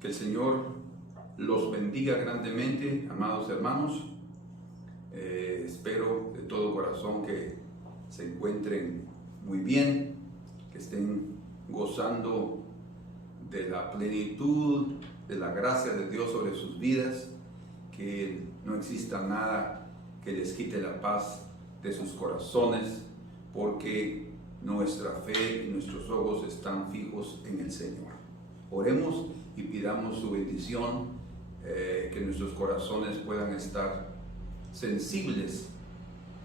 Que el Señor los bendiga grandemente, amados hermanos. Espero de todo corazón que se encuentren muy bien, que estén gozando de la plenitud, de la gracia de Dios sobre sus vidas, que no exista nada que les quite la paz de sus corazones, porque nuestra fe y nuestros ojos están fijos en el Señor. Oremos y pidamos su bendición, que nuestros corazones puedan estar sensibles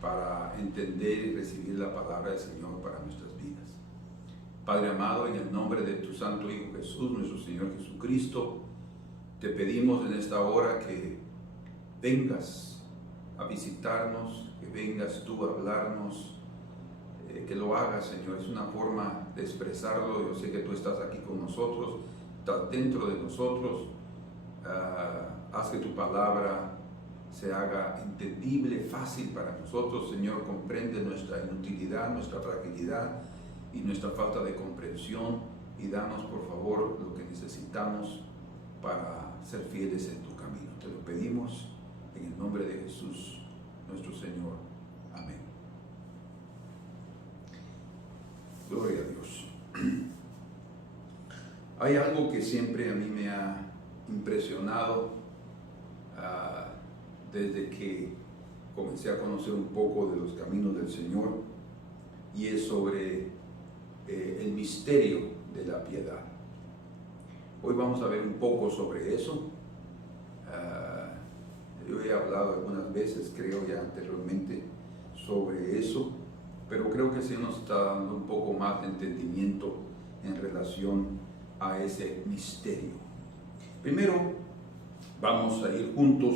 para entender y recibir la palabra del Señor para nuestras vidas. Padre amado, en el nombre de tu Santo Hijo Jesús, nuestro Señor Jesucristo, te pedimos en esta hora que vengas a visitarnos, que vengas tú a hablarnos, que lo hagas, Señor. Es una forma de expresarlo. Yo sé que tú estás aquí con nosotros, estás dentro de nosotros. Haz que tu palabra se haga entendible, fácil para nosotros, Señor. Comprende nuestra inutilidad, nuestra fragilidad y nuestra falta de comprensión, y danos por favor lo que necesitamos para ser fieles en tu camino. Te lo pedimos en el nombre de Jesús, nuestro Señor. Amén. Gloria a Dios. Hay algo que siempre a mí me ha impresionado desde que comencé a conocer un poco de los caminos del Señor, y es sobre el misterio de la piedad. Hoy vamos a ver un poco sobre eso. Yo he hablado algunas veces, creo ya anteriormente, sobre eso, pero creo que se nos está dando un poco más de entendimiento en relación a ese misterio. Primero, vamos a ir juntos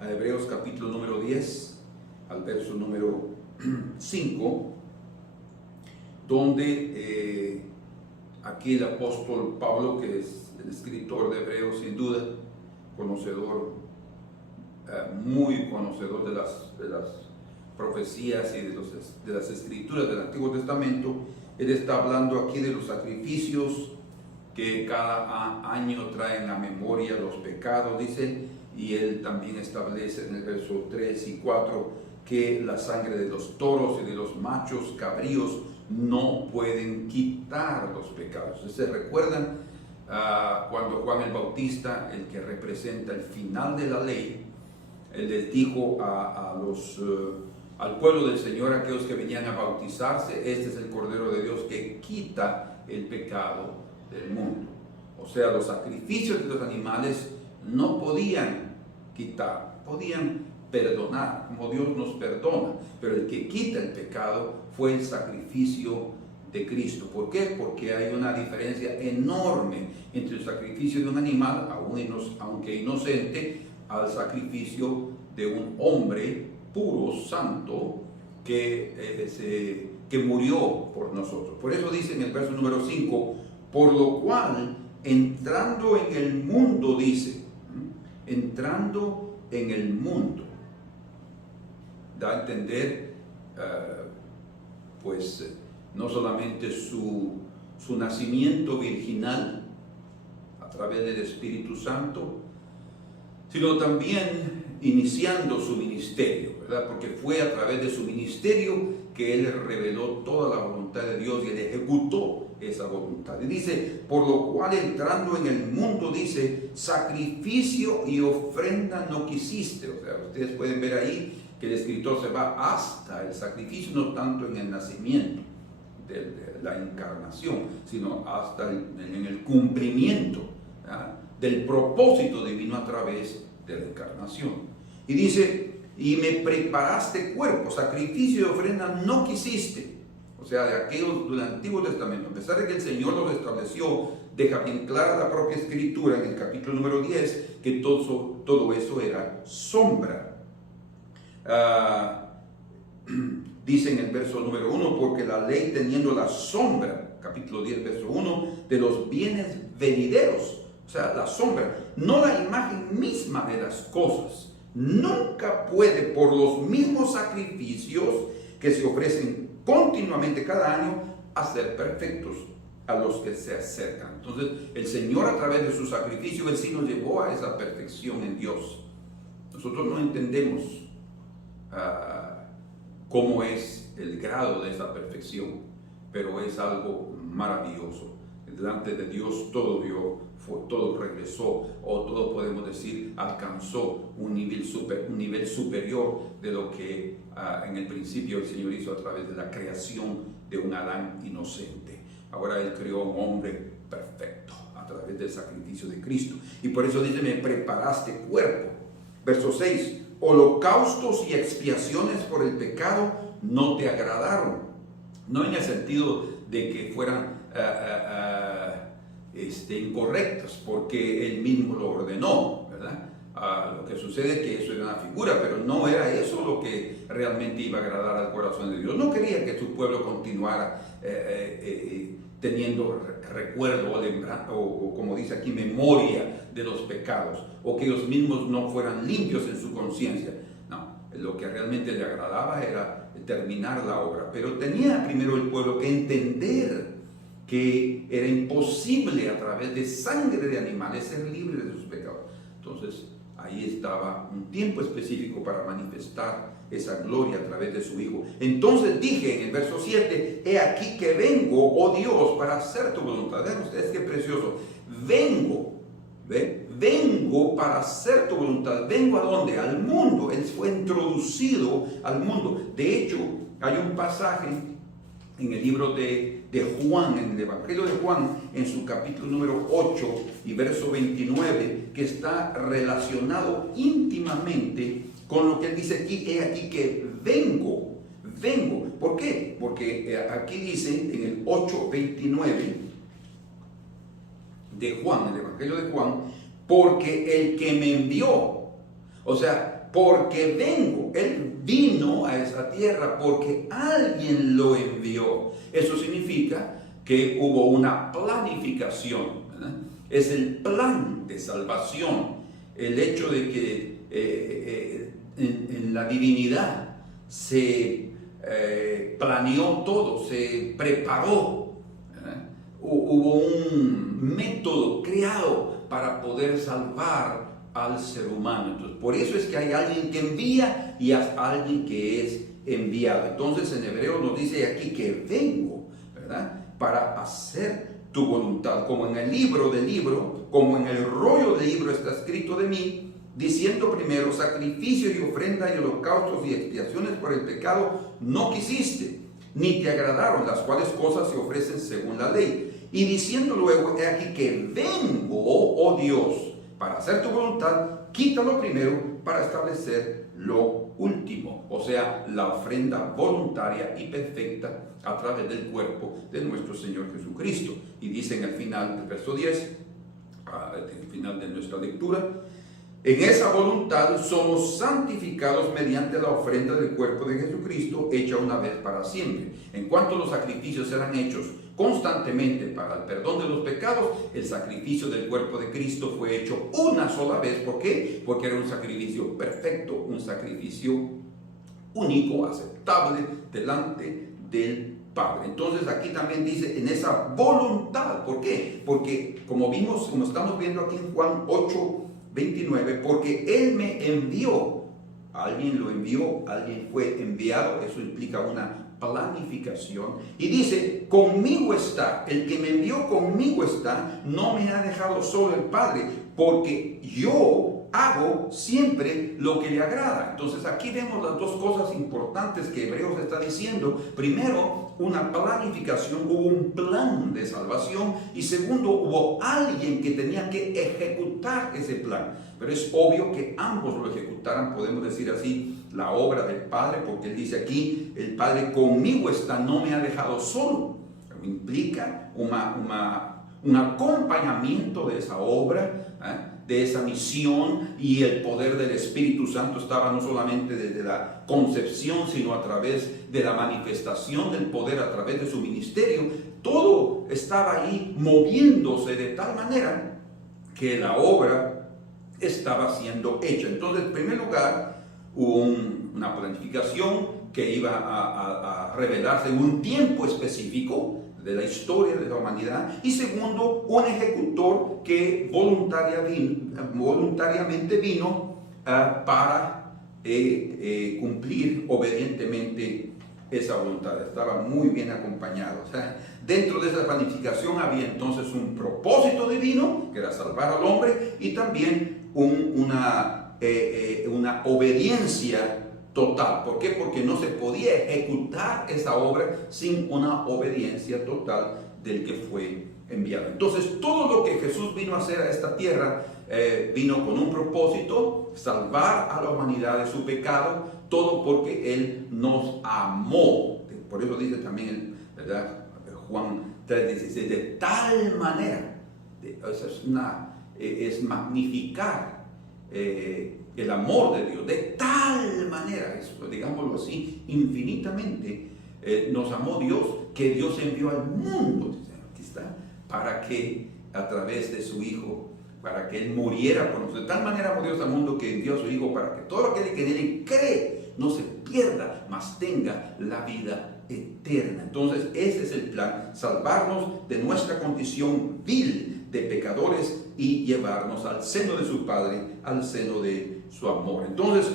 a Hebreos capítulo número 10, al verso número 5, donde aquí el apóstol Pablo, que es el escritor de Hebreos sin duda, conocedor, muy conocedor de las profecías y de las escrituras del Antiguo Testamento, él está hablando aquí de los sacrificios que cada año traen a memoria los pecados, dice, y él también establece en el verso 3 y 4 que la sangre de los toros y de los machos cabríos no pueden quitar los pecados. ¿Se recuerdan cuando Juan el Bautista, el que representa el final de la ley, él les dijo al pueblo del Señor, aquellos que venían a bautizarse: este es el Cordero de Dios que quita el pecado del mundo? O sea, los sacrificios de los animales no podían quitar, podían perdonar, como Dios nos perdona, pero el que quita el pecado fue el sacrificio de Cristo. ¿Por qué? Porque hay una diferencia enorme entre el sacrificio de un animal, aunque inocente, al sacrificio de un hombre puro, santo, que murió por nosotros. Por eso dice en el verso número 5, por lo cual, entrando en el mundo, dice, entrando en el mundo, da a entender, no solamente su nacimiento virginal a través del Espíritu Santo, sino también iniciando su ministerio, ¿verdad? Porque fue a través de su ministerio que él reveló toda la voluntad de Dios y él ejecutó esa voluntad. Y dice, por lo cual entrando en el mundo, dice, sacrificio y ofrenda no quisiste. O sea, ustedes pueden ver ahí que el escritor se va hasta el sacrificio, no tanto en el nacimiento de la encarnación, sino hasta en el cumplimiento, ¿verdad?, del propósito divino a través de la encarnación. Y dice, y me preparaste cuerpo, sacrificio y ofrenda no quisiste. O sea, de aquellos del Antiguo Testamento, a pesar de que el Señor los estableció, deja bien clara la propia Escritura en el capítulo número 10, que todo eso era sombra. Dice en el verso número 1, porque la ley teniendo la sombra, capítulo 10, verso 1, de los bienes venideros, o sea, la sombra, no la imagen misma de las cosas, nunca puede por los mismos sacrificios que se ofrecen continuamente cada año a ser perfectos. a los que se acercan. Entonces, el Señor, a través de su sacrificio, Él sí nos llevó a esa perfección en Dios. Nosotros no entendemos cómo es el grado de esa perfección, pero es algo maravilloso. Delante de Dios todo regresó, o todo, podemos decir, alcanzó un nivel superior de lo que en el principio el Señor hizo a través de la creación de un Adán inocente. Ahora Él creó un hombre perfecto a través del sacrificio de Cristo. Y por eso dice, me preparaste cuerpo. Verso 6, holocaustos y expiaciones por el pecado no te agradaron. No en el sentido de que fueran incorrectas, porque Él mismo lo ordenó, ¿verdad? Lo que sucede es que eso era una figura, pero no era eso lo que realmente iba a agradar al corazón de Dios. No quería que su pueblo continuara teniendo recuerdo o como dice aquí, memoria de los pecados, o que ellos mismos no fueran limpios en su conciencia. No, lo que realmente le agradaba era terminar la obra, pero tenía primero el pueblo que entender que era imposible a través de sangre de animales ser libre de sus pecados. Entonces ahí estaba un tiempo específico para manifestar esa gloria a través de su Hijo. Entonces dije en el verso 7, he aquí que vengo, oh Dios, para hacer tu voluntad. Vean ustedes qué precioso. Vengo, ¿ve? Vengo para hacer tu voluntad. ¿Vengo a dónde? Al mundo. Él fue introducido al mundo. De hecho, hay un pasaje en el libro de Juan, en el Evangelio de Juan, en su capítulo número 8 y verso 29, que está relacionado íntimamente con lo que él dice aquí, he aquí que vengo. ¿Por qué? Porque aquí dice en el 8:29 de Juan, el Evangelio de Juan, porque el que me envió, o sea, porque vengo, él vino a esa tierra porque alguien lo envió. Eso significa que hubo una planificación, ¿verdad? Es el plan de salvación, el hecho de que en la divinidad se planeó todo, se preparó, ¿verdad? Hubo un método creado para poder salvar al ser humano. Entonces, por eso es que hay alguien que envía y hay alguien que es enviado. Entonces en hebreo nos dice aquí que vengo, ¿verdad? Para hacer tu voluntad, como en el libro del libro, como en el rollo del libro está escrito de mí, diciendo primero, sacrificio y ofrenda y holocaustos y expiaciones por el pecado no quisiste, ni te agradaron, las cuales cosas se ofrecen según la ley. Y diciendo luego, he aquí que vengo, oh Dios, para hacer tu voluntad, quítalo primero para establecer lo último, o sea, la ofrenda voluntaria y perfecta a través del cuerpo de nuestro Señor Jesucristo. Y dice en el final del verso 10, al final de nuestra lectura, en esa voluntad somos santificados mediante la ofrenda del cuerpo de Jesucristo, hecha una vez para siempre. En cuanto los sacrificios eran hechos constantemente para el perdón de los pecados, el sacrificio del cuerpo de Cristo fue hecho una sola vez. ¿Por qué? Porque era un sacrificio perfecto, un sacrificio único, aceptable delante del Padre. Entonces aquí también dice en esa voluntad. ¿Por qué? Porque como vimos, como estamos viendo aquí en Juan 8:29, porque Él me envió. Alguien lo envió, alguien fue enviado. Eso implica una planificación. Y dice, conmigo está, el que me envió conmigo está, no me ha dejado solo el Padre, porque yo hago siempre lo que le agrada. Entonces aquí vemos las dos cosas importantes que Hebreos está diciendo. Primero, una planificación, hubo un plan de salvación, y segundo, hubo alguien que tenía que ejecutar ese plan. Pero es obvio que ambos lo ejecutaran, podemos decir así, la obra del Padre, porque Él dice aquí, el Padre conmigo está, no me ha dejado solo. Implica un acompañamiento de esa obra, de esa misión, y el poder del Espíritu Santo estaba no solamente desde la concepción, sino a través de la manifestación del poder a través de su ministerio. Todo estaba ahí moviéndose de tal manera que la obra estaba siendo hecha. Entonces, en primer lugar, hubo una planificación que iba a revelarse en un tiempo específico, de la historia de la humanidad. Y segundo, un ejecutor que voluntariamente vino para cumplir obedientemente esa voluntad. Estaba muy bien acompañado. O sea, dentro de esa planificación había entonces un propósito divino, que era salvar al hombre, y también una obediencia total. ¿Por qué? Porque no se podía ejecutar esa obra sin una obediencia total del que fue enviado. Entonces, todo lo que Jesús vino a hacer a esta tierra vino con un propósito: salvar a la humanidad de su pecado, todo porque Él nos amó. Por eso dice también, ¿verdad?, Juan 3:16, de tal manera. Es magnificar el amor de Dios, de tal manera, digámoslo así, infinitamente nos amó Dios, que Dios envió al mundo, aquí está, para que a través de su Hijo, para que Él muriera por nosotros. De tal manera amó Dios al mundo que envió a su Hijo, para que todo aquel que en Él cree no se pierda, mas tenga la vida eterna. Entonces ese es el plan: salvarnos de nuestra condición vil de pecadores y llevarnos al seno de su Padre, al seno de su amor. Entonces,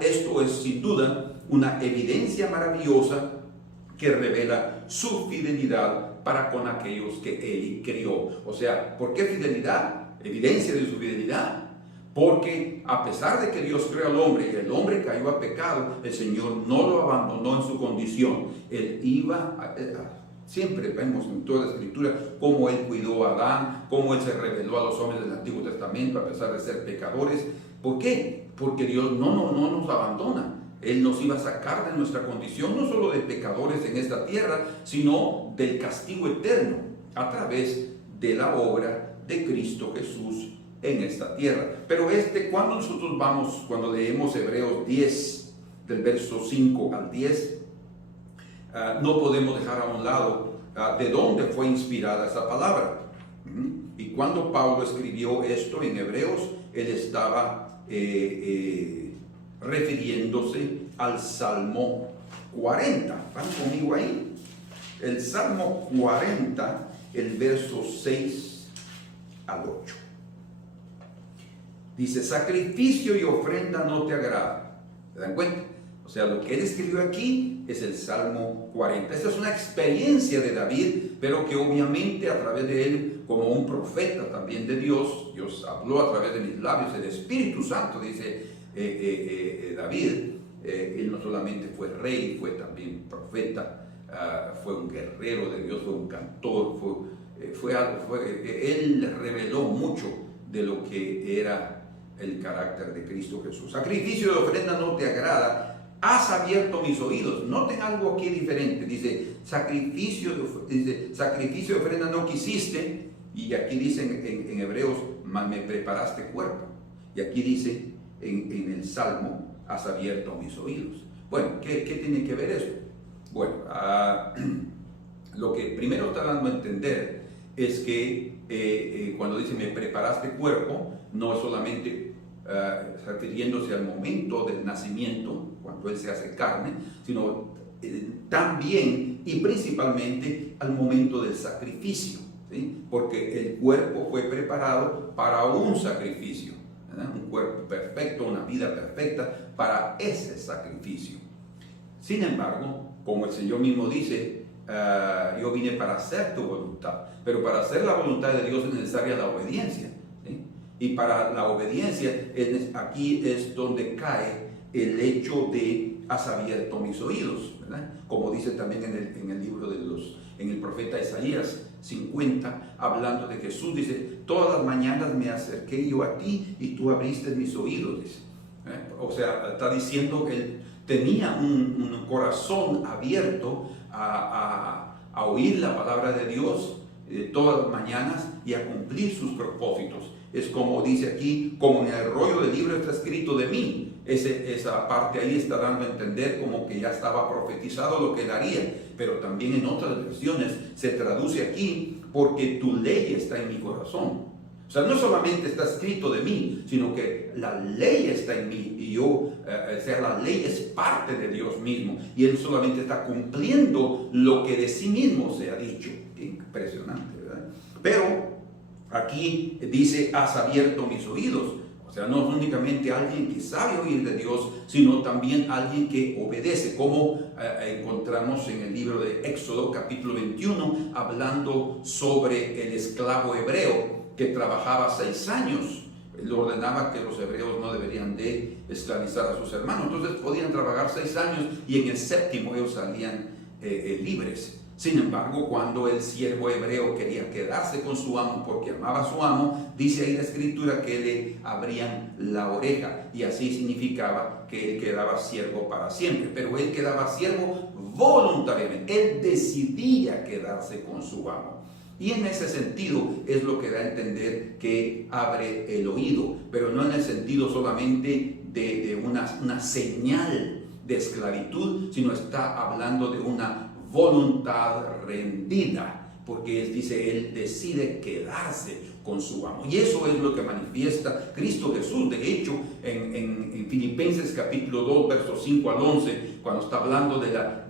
esto es sin duda una evidencia maravillosa que revela su fidelidad para con aquellos que Él crió. O sea, ¿por qué fidelidad? Evidencia de su fidelidad. Porque a pesar de que Dios creó al hombre y el hombre cayó a pecado, el Señor no lo abandonó en su condición. Él siempre vemos en toda la Escritura cómo Él cuidó a Adán, cómo Él se reveló a los hombres del Antiguo Testamento a pesar de ser pecadores. ¿Por qué? Porque Dios no nos abandona. Él nos iba a sacar de nuestra condición, no solo de pecadores en esta tierra, sino del castigo eterno a través de la obra de Cristo Jesús en esta tierra. Pero cuando leemos Hebreos 10, del verso 5 al 10, no podemos dejar a un lado de dónde fue inspirada esa palabra. Y cuando Pablo escribió esto en Hebreos, él estaba refiriéndose al Salmo 40. ¿Van conmigo ahí? El Salmo 40, el verso 6 al 8. Dice: sacrificio y ofrenda no te agrada. ¿Se dan cuenta? O sea, lo que él escribió aquí es el Salmo 40. Esta es una experiencia de David, pero que obviamente a través de él, como un profeta también de Dios, Dios habló a través de mis labios, el Espíritu Santo, dice David. Él no solamente fue rey, fue también profeta, fue un guerrero de Dios, fue un cantor, él reveló mucho de lo que era el carácter de Cristo Jesús. Sacrificio de ofrenda no te agrada, has abierto mis oídos. Noten algo aquí diferente. Dice sacrificio de ofrenda no quisiste, y aquí dice en Hebreos, mas me preparaste cuerpo. Y aquí dice en el Salmo, has abierto mis oídos. Bueno, ¿qué tiene que ver eso? Bueno, lo que primero está dando a entender es que cuando dice me preparaste cuerpo, no es solamente refiriéndose al momento del nacimiento, cuando Él se hace carne, sino también y principalmente al momento del sacrificio, ¿sí? Porque el cuerpo fue preparado para un sacrificio, ¿verdad? Un cuerpo perfecto, una vida perfecta para ese sacrificio. Sin embargo, como el Señor mismo dice, yo vine para hacer tu voluntad, pero para hacer la voluntad de Dios es necesaria la obediencia, ¿sí? Y para la obediencia, aquí es donde cae el hecho de has abierto mis oídos, ¿verdad? Como dice también en el libro en el profeta Isaías 50, hablando de Jesús, dice: todas las mañanas me acerqué yo a ti y tú abriste mis oídos, dice. O sea, está diciendo que él tenía un corazón abierto a oír la palabra de Dios todas las mañanas y a cumplir sus propósitos. Es como dice aquí, como en el rollo del libro está escrito de mí. Esa parte ahí está dando a entender como que ya estaba profetizado lo que él haría, pero también en otras versiones se traduce aquí, porque tu ley está en mi corazón. O sea, no solamente está escrito de mí, sino que la ley está en mí y yo, o sea, la ley es parte de Dios mismo y Él solamente está cumpliendo lo que de sí mismo se ha dicho. Impresionante, ¿verdad? Pero aquí dice, has abierto mis oídos. O sea, no es únicamente alguien que sabe oír de Dios, sino también alguien que obedece, como encontramos en el libro de Éxodo capítulo 21, hablando sobre el esclavo hebreo que trabajaba 6 años. Él ordenaba que los hebreos no deberían de esclavizar a sus hermanos, entonces podían trabajar 6 años y en el 7º ellos salían libres. Sin embargo, cuando el siervo hebreo quería quedarse con su amo porque amaba a su amo, dice ahí la escritura que le abrían la oreja y así significaba que él quedaba siervo para siempre, pero él quedaba siervo voluntariamente, él decidía quedarse con su amo. Y en ese sentido es lo que da a entender que abre el oído, pero no en el sentido solamente de una señal de esclavitud, sino está hablando de una voluntad rendida, porque él dice, él decide quedarse con su amo. Y eso es lo que manifiesta Cristo Jesús. De hecho, en Filipenses capítulo 2, versos 5 al 11, cuando está hablando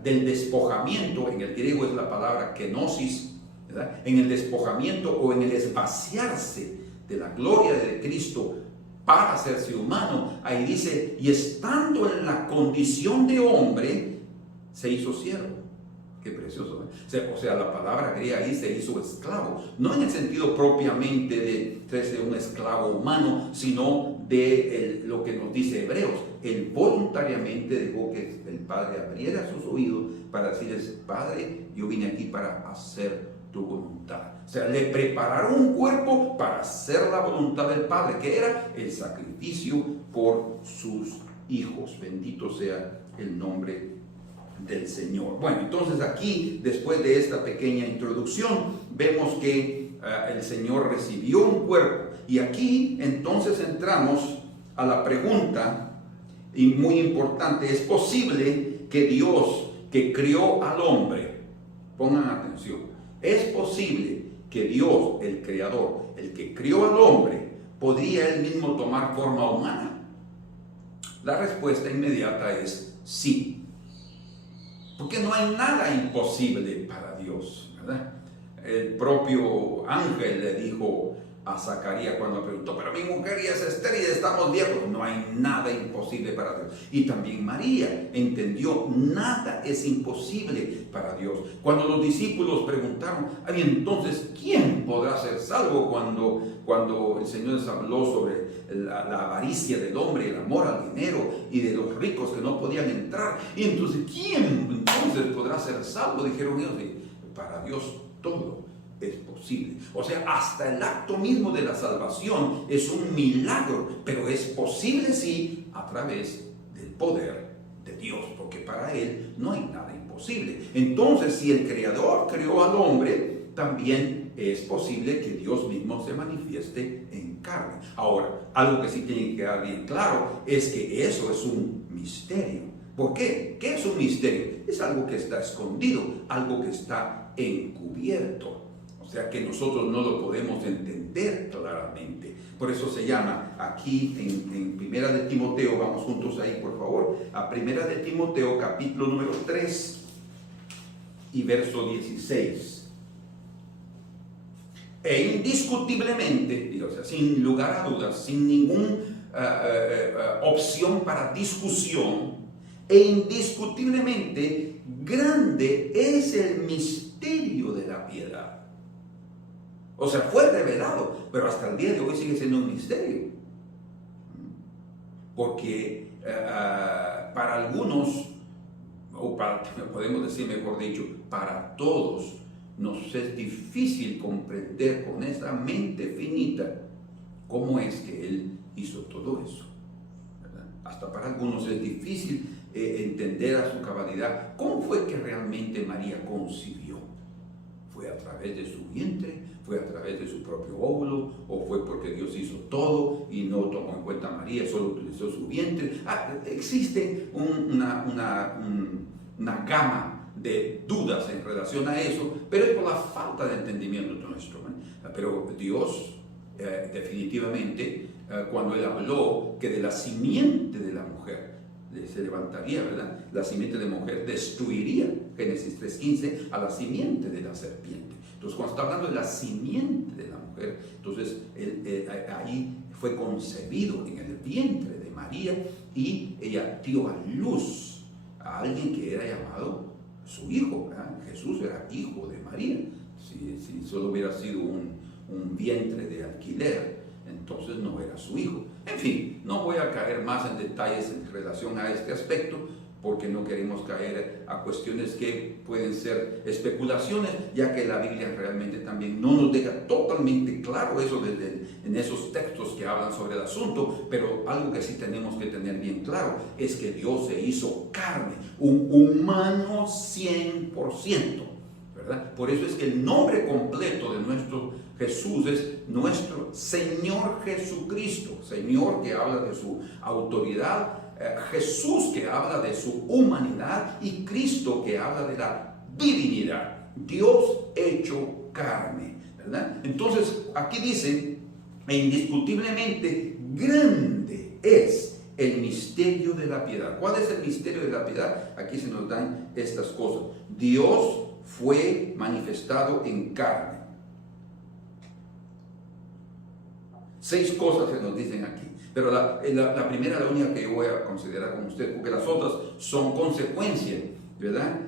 del despojamiento, en el griego es la palabra kenosis, ¿verdad? En el despojamiento o en el esvaciarse de la gloria de Cristo para hacerse humano, ahí dice, y estando en la condición de hombre, se hizo siervo. Qué precioso, ¿eh? O sea, la palabra griega ahí se hizo esclavo, no en el sentido propiamente de ser un esclavo humano, sino de lo que nos dice Hebreos. Él voluntariamente dejó que el Padre abriera sus oídos para decirles, Padre, yo vine aquí para hacer tu voluntad. O sea, le prepararon un cuerpo para hacer la voluntad del Padre, que era el sacrificio por sus hijos. Bendito sea el nombre del Señor. Bueno, entonces aquí, después de esta pequeña introducción, vemos que el Señor recibió un cuerpo. Y aquí entonces entramos a la pregunta, y muy importante, ¿es posible que Dios, que crió al hombre, pongan atención, es posible que Dios, el Creador, el que crió al hombre, podría él mismo tomar forma humana? La respuesta inmediata es sí. Porque no hay nada imposible para Dios, ¿verdad? El propio ángel le dijo a Zacarías cuando preguntó, pero mi mujer ya es estéril, estamos viejos. No hay nada imposible para Dios. Y también María entendió, nada es imposible para Dios. Cuando los discípulos preguntaron, entonces, ¿quién podrá ser salvo? Cuando el Señor les habló sobre la avaricia del hombre, el amor al dinero y de los ricos que no podían entrar. Y entonces, ¿quién entonces podrá ser salvo? Dijeron ellos, para Dios todo es posible. O sea, hasta el acto mismo de la salvación es un milagro, pero es posible sí a través del poder de Dios, porque para Él no hay nada imposible. Entonces, si el Creador creó al hombre, también es posible que Dios mismo se manifieste en carne. Ahora, algo que sí tiene que quedar bien claro es que eso es un misterio. ¿Por qué? ¿Qué es un misterio? Es algo que está escondido, algo que está encubierto. O sea que nosotros no lo podemos entender claramente. Por eso se llama aquí en Primera de Timoteo, vamos juntos ahí por favor, a Primera de Timoteo capítulo número 3 y verso 16. E indiscutiblemente, o sea, sin lugar a dudas, sin ninguna opción para discusión, e indiscutiblemente grande es el misterio de la piedad. O sea, fue revelado, pero hasta el día de hoy sigue siendo un misterio. Porque para algunos, o podemos decir mejor dicho, para todos, nos es difícil comprender con esa mente finita cómo es que Él hizo todo eso, ¿verdad? Hasta para algunos es difícil entender a su cabalidad cómo fue que realmente María concibió. ¿Fue a través de su vientre? ¿Fue a través de su propio óvulo? ¿O fue porque Dios hizo todo y no tomó en cuenta a María, solo utilizó su vientre? Existe una gama de dudas en relación a eso, pero es por la falta de entendimiento nuestro. Pero Dios definitivamente, cuando él habló que de la simiente de la mujer se levantaría, ¿verdad? La simiente de la mujer destruiría, Génesis 3:15, a la simiente de la serpiente. Entonces, cuando está hablando de la simiente de la mujer, entonces ahí fue concebido en el vientre de María y ella dio a luz a alguien que era llamado su hijo, ¿verdad? Jesús era hijo de María. Si solo hubiera sido un vientre de alquiler, entonces no era su hijo. En fin, no voy a caer más en detalles en relación a este aspecto, porque no queremos caer a cuestiones que pueden ser especulaciones, ya que la Biblia realmente también no nos deja totalmente claro eso en esos textos que hablan sobre el asunto. Pero algo que sí tenemos que tener bien claro es que Dios se hizo carne, un humano 100%, ¿verdad? Por eso es que el nombre completo de nuestro Jesús es nuestro Señor Jesucristo. Señor, que habla de su autoridad, Jesús, que habla de su humanidad, y Cristo, que habla de la divinidad. Dios hecho carne, ¿verdad? Entonces aquí dice, indiscutiblemente grande es el misterio de la piedad. ¿Cuál es el misterio de la piedad? Aquí se nos dan estas cosas. Dios fue manifestado en carne. 6 cosas se nos dicen aquí, pero la primera, la única que yo voy a considerar con usted, porque las otras son consecuencias, ¿verdad?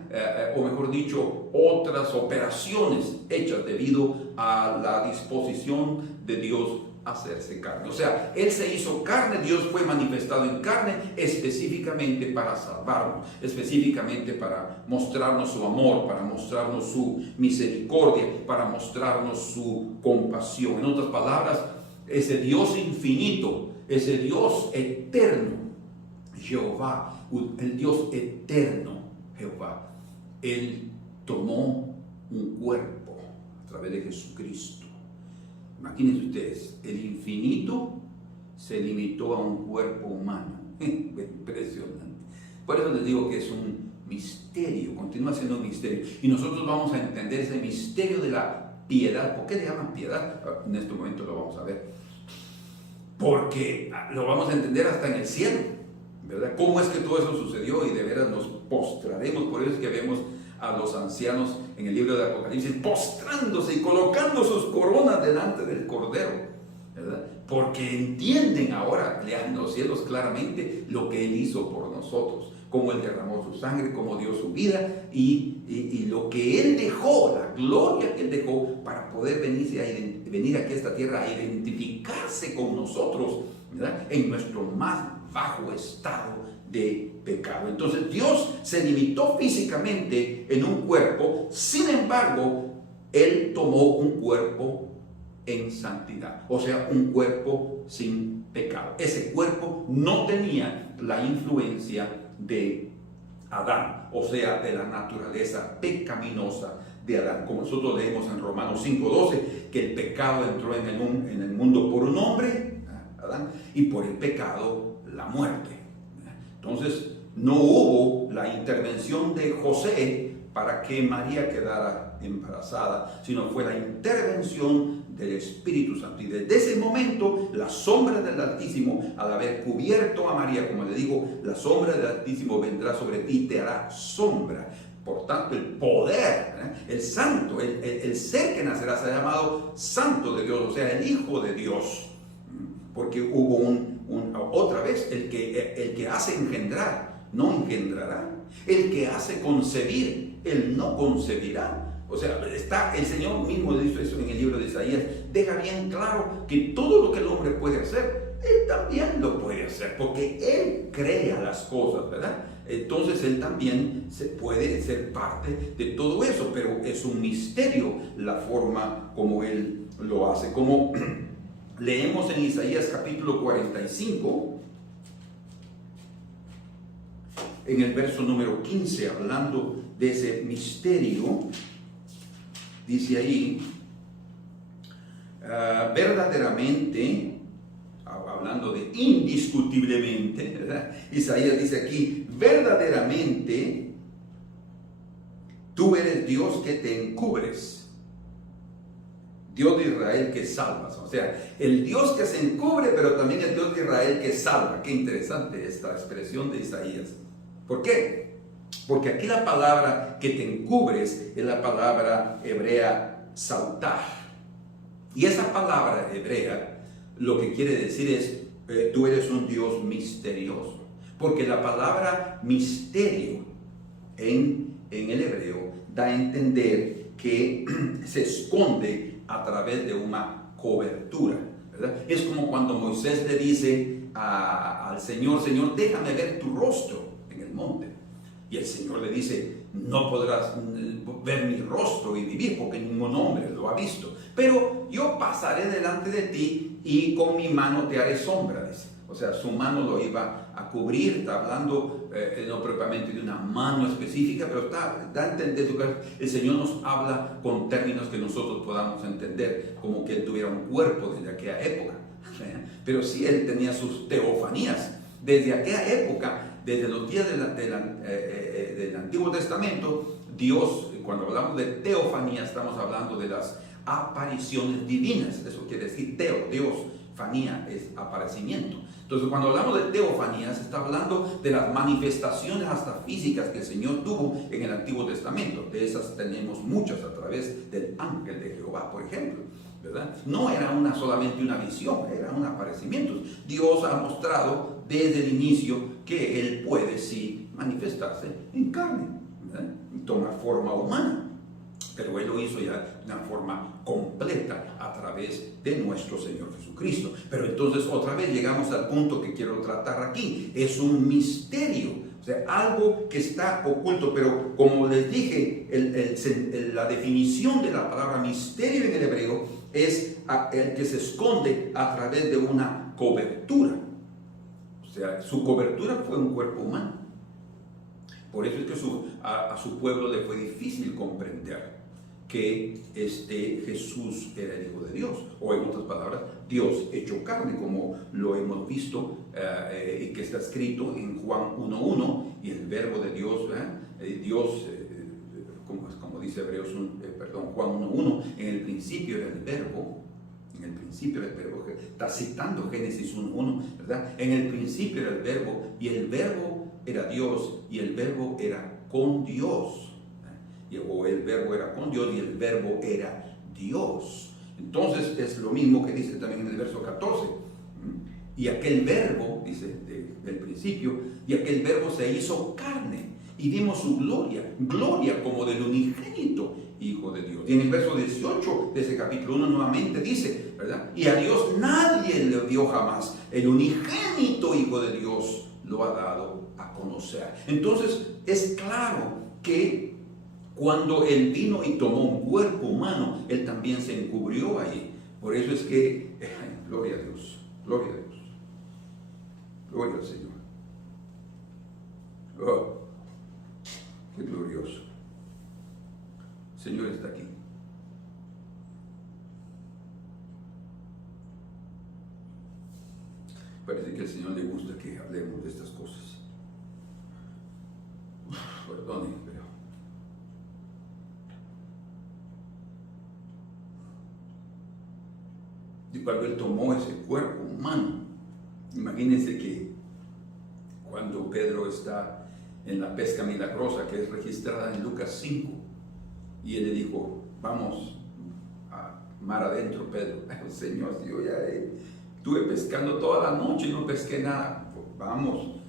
O mejor dicho, otras operaciones hechas debido a la disposición de Dios a hacerse carne. O sea, Él se hizo carne, Dios fue manifestado en carne específicamente para salvarnos, específicamente para mostrarnos su amor, para mostrarnos su misericordia, para mostrarnos su compasión. En otras palabras, ese Dios infinito, ese Dios eterno, Jehová, el Dios eterno, Jehová, Él tomó un cuerpo a través de Jesucristo. Imagínense ustedes, el infinito se limitó a un cuerpo humano. Impresionante. Por eso les digo que es un misterio, continúa siendo un misterio. Y nosotros vamos a entender ese misterio de la piedad. ¿Por qué le llaman piedad? En este momento lo vamos a ver. Porque lo vamos a entender hasta en el cielo, ¿verdad? ¿Cómo es que todo eso sucedió? Y de veras nos postraremos. Por eso es que vemos a los ancianos en el libro de Apocalipsis postrándose y colocando sus coronas delante del Cordero, ¿verdad? Porque entienden ahora, lean los cielos claramente, lo que Él hizo por nosotros, cómo Él derramó su sangre, cómo dio su vida y lo que Él dejó, la gloria que Él dejó para poder venir aquí a esta tierra a identificarse con nosotros, ¿verdad? En nuestro más bajo estado de pecado. Entonces Dios se limitó físicamente en un cuerpo, sin embargo, Él tomó un cuerpo en santidad, o sea, un cuerpo sin pecado. Ese cuerpo no tenía la influencia de Adán, o sea, de la naturaleza pecaminosa de Adán. Como nosotros leemos en Romanos 5:12, que el pecado entró en el mundo por un hombre, Adán, y por el pecado la muerte. Entonces, no hubo la intervención de José para que María quedara embarazada, sino fue la intervención del Espíritu Santo. Y desde ese momento, la sombra del Altísimo, al haber cubierto a María, como le digo, la sombra del Altísimo vendrá sobre ti y te hará sombra. Por tanto, el poder, el santo, el ser que nacerá será llamado Santo de Dios, o sea, el Hijo de Dios. Porque hubo otra vez, el que hace engendrar, no engendrará. El que hace concebir, Él no concebirá. O sea, el Señor mismo dice eso en el libro de Isaías. Deja bien claro que todo lo que el hombre puede hacer, Él también lo puede hacer, porque Él crea las cosas, ¿verdad? Entonces Él también puede ser parte de todo eso, pero es un misterio la forma como Él lo hace. Como leemos en Isaías capítulo 45, en el verso número 15, hablando de ese misterio, dice ahí, verdaderamente, hablando de indiscutiblemente, ¿verdad? Isaías dice aquí, verdaderamente, tú eres Dios que te encubres, Dios de Israel que salva. O sea, el Dios que se encubre, pero también el Dios de Israel que salva. Qué interesante esta expresión de Isaías. ¿Por qué? Porque aquí la palabra que te encubres es la palabra hebrea saltar. Y esa palabra hebrea lo que quiere decir es, tú eres un Dios misterioso. Porque la palabra misterio en el hebreo da a entender que se esconde a través de una cobertura, ¿verdad? Es como cuando Moisés le dice al Señor, Señor, déjame ver tu rostro en el monte. Y el Señor le dice, no podrás ver mi rostro y vivir porque ningún hombre lo ha visto. Pero yo pasaré delante de ti y con mi mano te haré sombra, dice. O sea, su mano lo iba a cubrir. Está hablando no propiamente de una mano específica, pero da a entender que el Señor nos habla con términos que nosotros podamos entender, como que Él tuviera un cuerpo desde aquella época. Pero sí, Él tenía sus teofanías. Desde aquella época, desde los días del Antiguo Testamento, Dios, cuando hablamos de teofanía, estamos hablando de las apariciones divinas. Eso quiere decir Dios, fanía es aparecimiento. Entonces, cuando hablamos de teofanía, se está hablando de las manifestaciones hasta físicas que el Señor tuvo en el Antiguo Testamento. De esas tenemos muchas a través del ángel de Jehová, por ejemplo, ¿verdad? No era solamente una visión, era un aparecimiento. Dios ha mostrado desde el inicio que Él puede sí manifestarse en carne, ¿verdad? Y tomar forma humana. Pero Él lo hizo ya de una forma completa a través de nuestro Señor Jesucristo. Pero entonces otra vez llegamos al punto que quiero tratar aquí. Es un misterio, o sea, algo que está oculto. Pero como les dije, la definición de la palabra misterio en el hebreo es el que se esconde a través de una cobertura. O sea, su cobertura fue un cuerpo humano. Por eso es que a su pueblo le fue difícil comprender que Jesús era el Hijo de Dios, o en otras palabras, Dios hecho carne, como lo hemos visto y que está escrito en Juan 1.1, y el verbo de Dios, Dios, como dice Juan 1.1, en el principio era el verbo. En el principio era el verbo, está citando Génesis 1.1, ¿verdad? En el principio era el verbo, y el verbo era Dios, y el verbo era con Dios. O el verbo era con Dios y el verbo era Dios. Entonces es lo mismo que dice también en el verso 14. Y aquel verbo, dice del principio, y aquel verbo se hizo carne y vimos su gloria, gloria como del unigénito Hijo de Dios. Y en el verso 18 de ese capítulo 1 nuevamente dice, ¿verdad? Y a Dios nadie le dio jamás, el unigénito Hijo de Dios lo ha dado a conocer. Entonces es claro que cuando Él vino y tomó un cuerpo humano, Él también se encubrió ahí. Por eso es que, gloria a Dios, gloria a Dios, gloria al Señor. Oh, qué glorioso. El Señor está aquí. Parece que al Señor le gusta que hablemos de estas cosas. Perdone, pero y cuando Él tomó ese cuerpo humano, imagínense que cuando Pedro está en la pesca milagrosa que es registrada en Lucas 5, y Él le dijo, vamos a mar adentro, Pedro. Señor, yo ya estuve pescando toda la noche y no pesqué nada. Vamos,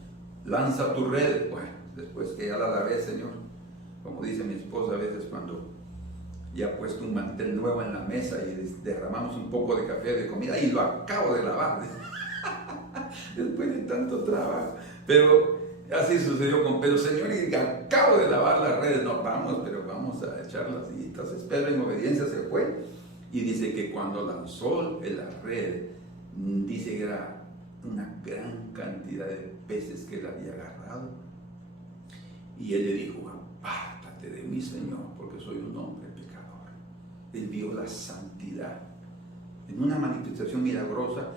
lanza tu red. Bueno, después que ya la lavé, Señor, como dice mi esposa a veces cuando ya ha puesto un mantel nuevo en la mesa y derramamos un poco de café de comida y lo acabo de lavar después de tanto trabajo. Pero así sucedió con Pedro. Señor, y acabo de lavar las redes. No, vamos, pero vamos a echarlas. Y entonces Pedro en obediencia se fue y dice que cuando lanzó la red, dice que era una gran cantidad de peces que él había agarrado, y él le dijo, apártate de mí, Señor, porque soy un hombre pecador. Él vio la santidad en una manifestación milagrosa.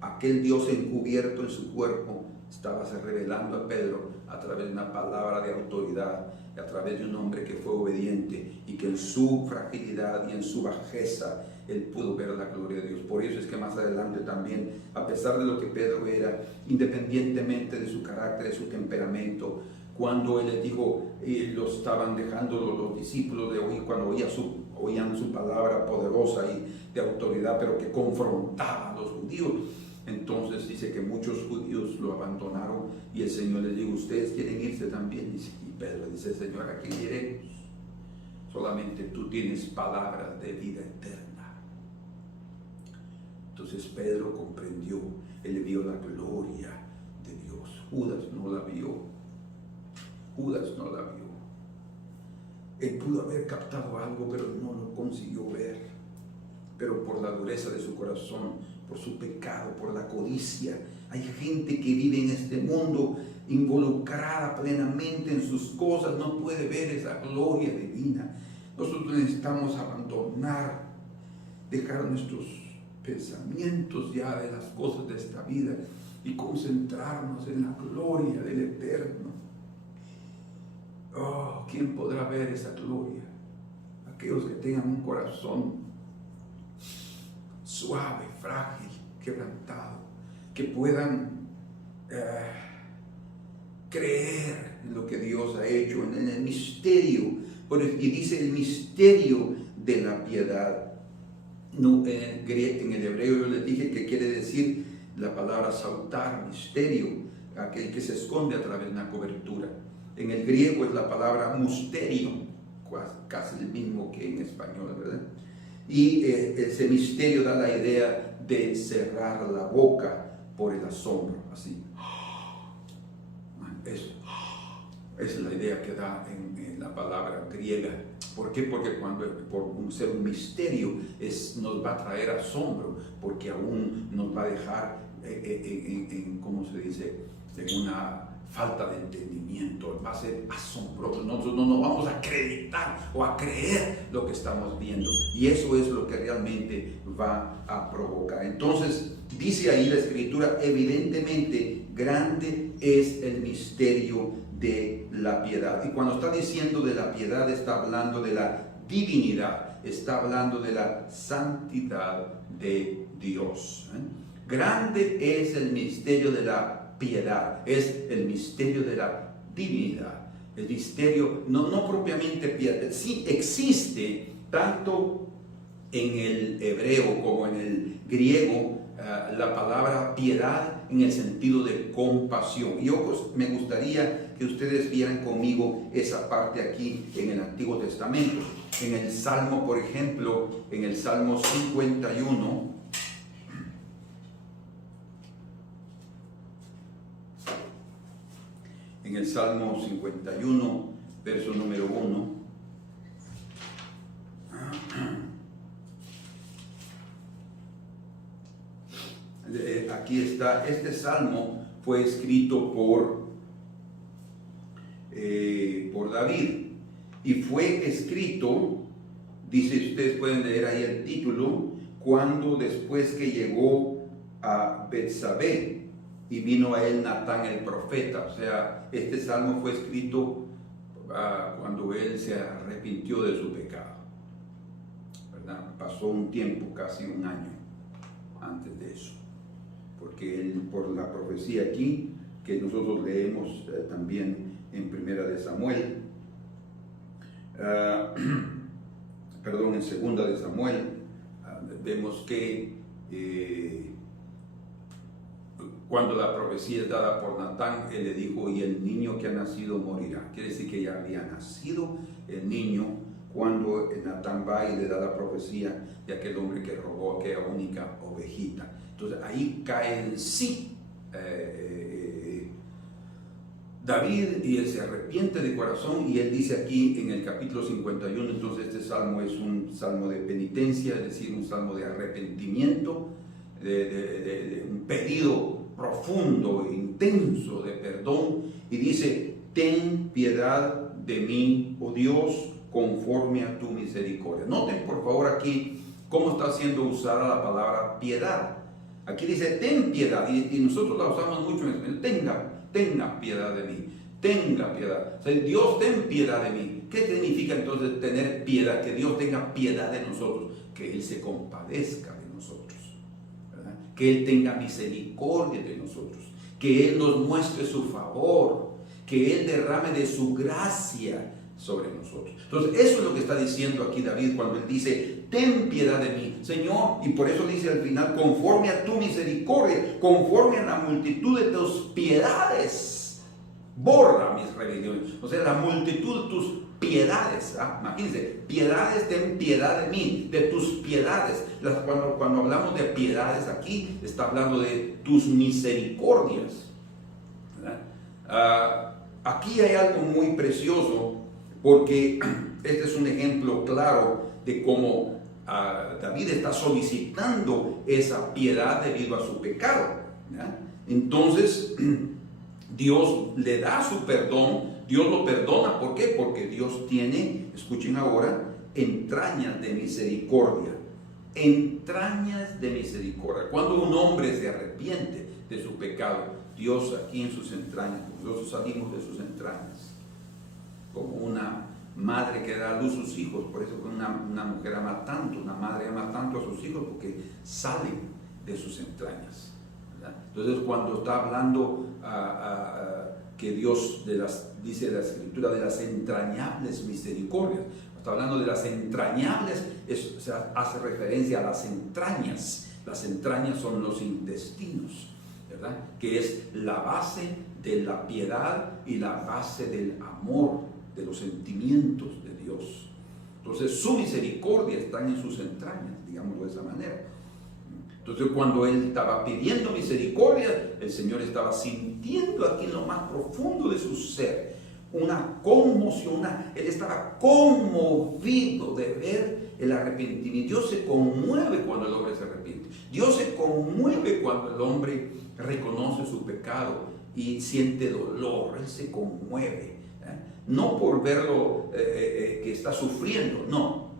Aquel Dios encubierto en su cuerpo estaba se revelando a Pedro a través de una palabra de autoridad, a través de un hombre que fue obediente y que en su fragilidad y en su bajeza él pudo ver la gloria de Dios. Por eso es que más adelante también, a pesar de lo que Pedro era, independientemente de su carácter, de su temperamento, cuando él les dijo, y lo estaban dejando los discípulos de oír, cuando oían su palabra poderosa y de autoridad, pero que confrontaba a los judíos, entonces dice que muchos judíos lo abandonaron y el Señor les dijo, ¿ustedes quieren irse también? Y Pedro dice, Señor, ¿a quién iremos? Solamente tú tienes palabras de vida eterna. Entonces Pedro comprendió, él vio la gloria de Dios. Judas no la vio. Judas no la vio. Él pudo haber captado algo, pero no lo consiguió ver. Pero por la dureza de su corazón, por su pecado, por la codicia, hay gente que vive en este mundo involucrada plenamente en sus cosas, no puede ver esa gloria divina. Nosotros necesitamos abandonar, dejar nuestros pensamientos ya de las cosas de esta vida y concentrarnos en la gloria del Eterno. Oh, ¿quién podrá ver esa gloria? Aquellos que tengan un corazón suave, frágil, quebrantado, que puedan creer en lo que Dios ha hecho, en el misterio, y dice el misterio de la piedad. No, en el hebreo yo les dije que quiere decir la palabra sautar, misterio, aquel que se esconde a través de una cobertura. En el griego es la palabra misterio, casi el mismo que en español, ¿verdad? Y ese misterio da la idea de cerrar la boca por el asombro, así. Eso es la idea que da en la palabra griega. ¿Por qué? Porque cuando por ser un misterio nos va a traer asombro, porque aún nos va a dejar ¿cómo se dice? En una falta de entendimiento. Va a ser asombroso. Nosotros no nos vamos a acreditar o a creer lo que estamos viendo, y eso es lo que realmente va a provocar. Entonces dice ahí la Escritura, evidentemente grande es el misterio de la piedad. Y cuando está diciendo de la piedad, está hablando de la divinidad, está hablando de la santidad de Dios. Grande es el misterio de la piedad, es el misterio de la divinidad. El misterio, no propiamente piedad, sí existe tanto en el hebreo como en el griego la palabra piedad en el sentido de compasión. Y yo pues, me gustaría que ustedes vieran conmigo esa parte aquí en el Antiguo Testamento. En el Salmo, por ejemplo, en el Salmo 51, en el Salmo 51, verso número 1, aquí está, este salmo fue escrito por David, y fue escrito, dice, ustedes pueden leer ahí el título, cuando después que llegó a Betsabé y vino a él Natán el profeta. O sea, este salmo fue escrito cuando él se arrepintió de su pecado, ¿verdad? Pasó un tiempo, casi un año antes de eso, porque él, por la profecía aquí que nosotros leemos también en Primera de Samuel, perdón, en Segunda de Samuel, vemos que cuando la profecía es dada por Natán, él le dijo, y el niño que ha nacido morirá. Quiere decir que ya había nacido el niño cuando Natán va y le da la profecía de aquel hombre que robó aquella única ovejita. Entonces ahí cae en sí David, y él se arrepiente de corazón, y él dice aquí en el capítulo 51, entonces este salmo es un salmo de penitencia, es decir, un salmo de arrepentimiento, de un pedido profundo e intenso de perdón, y dice, ten piedad de mí, oh Dios, conforme a tu misericordia. Noten por favor aquí cómo está siendo usada la palabra piedad. Aquí dice, ten piedad, y nosotros la usamos mucho en español, tenga piedad de mí. tenga piedad. O sea, Dios, ten piedad de mí. ¿Qué significa entonces tener piedad? Que Dios tenga piedad de nosotros, que Él se compadezca de nosotros, ¿verdad? Que Él tenga misericordia de nosotros, que Él nos muestre su favor, que Él derrame de su gracia sobre nosotros. Entonces, eso es lo que está diciendo aquí David cuando él dice, ten piedad de mí, Señor, y por eso dice al final, conforme a tu misericordia, conforme a la multitud de tus piedades, borra mis rebeliones. O sea, la multitud de tus piedades, imagínense, piedades, ten piedad de mí, de tus piedades. Cuando hablamos de piedades aquí, está hablando de tus misericordias, ¿verdad? Aquí hay algo muy precioso, porque este es un ejemplo claro de cómo David está solicitando esa piedad debido a su pecado, ¿verdad? Entonces, Dios le da su perdón, Dios lo perdona. ¿Por qué? Porque Dios tiene, escuchen ahora, entrañas de misericordia. Entrañas de misericordia. Cuando un hombre se arrepiente de su pecado, Dios aquí en sus entrañas, nosotros salimos de sus entrañas, como una madre que da a luz a sus hijos. Por eso una mujer ama tanto, una madre ama tanto a sus hijos, porque salen de sus entrañas, ¿verdad? Entonces, cuando está hablando que Dios dice la Escritura de las entrañables misericordias, está hablando de las entrañables, hace referencia a las entrañas. Las entrañas son los intestinos, ¿verdad? Que es la base de la piedad y la base del amor, de los sentimientos de Dios. Entonces, su misericordia está en sus entrañas, digámoslo de esa manera. Entonces, cuando él estaba pidiendo misericordia, el Señor estaba sintiendo aquí en lo más profundo de su ser una conmoción, él estaba conmovido de ver el arrepentimiento. Dios se conmueve cuando el hombre se arrepiente. Dios se conmueve cuando el hombre reconoce su pecado y siente dolor. Él se conmueve, no por verlo que está sufriendo, no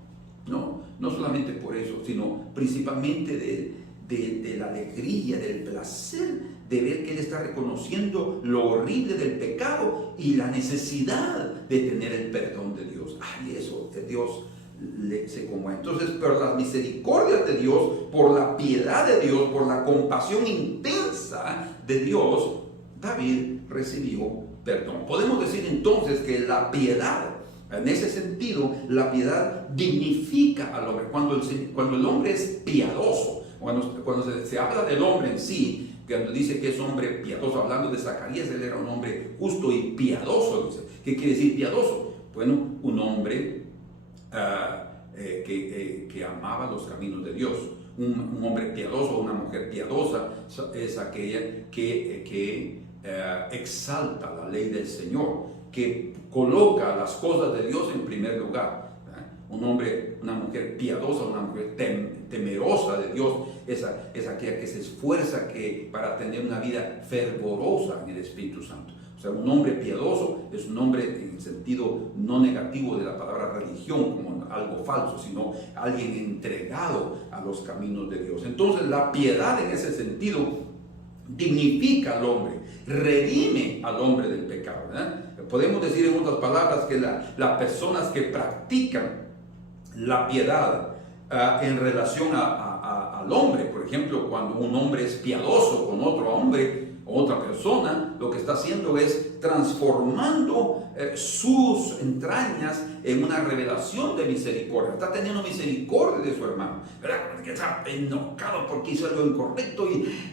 solamente por eso, sino principalmente de la alegría, del placer de ver que él está reconociendo lo horrible del pecado y la necesidad de tener el perdón de Dios. Ay, eso de Dios se conmueve. Entonces, pero las misericordias de Dios, por la piedad de Dios, por la compasión intensa de Dios, David recibió perdón. Podemos decir entonces que la piedad, en ese sentido, la piedad dignifica al hombre. Cuando el hombre es piadoso, cuando se habla del hombre en sí, cuando dice que es hombre piadoso, hablando de Zacarías, él era un hombre justo y piadoso. ¿Qué quiere decir piadoso? Bueno, un hombre que amaba los caminos de Dios. Un hombre piadoso, una mujer piadosa, es aquella que exalta la ley del Señor, que coloca las cosas de Dios en primer lugar. Un hombre, una mujer piadosa, una mujer temerosa de Dios, es aquella que se esfuerza para tener una vida fervorosa en el Espíritu Santo. O sea, un hombre piadoso es un hombre en el sentido no negativo de la palabra religión, como algo falso, sino alguien entregado a los caminos de Dios. Entonces, la piedad en ese sentido dignifica al hombre, redime al hombre del pecado, ¿verdad? Podemos decir en otras palabras que las personas que practican la piedad en relación al hombre, por ejemplo, cuando un hombre es piadoso con otro hombre o otra persona, lo que está haciendo es transformando sus entrañas en una revelación de misericordia. Está teniendo misericordia de su hermano, ¿verdad? Que está enojado porque hizo algo incorrecto,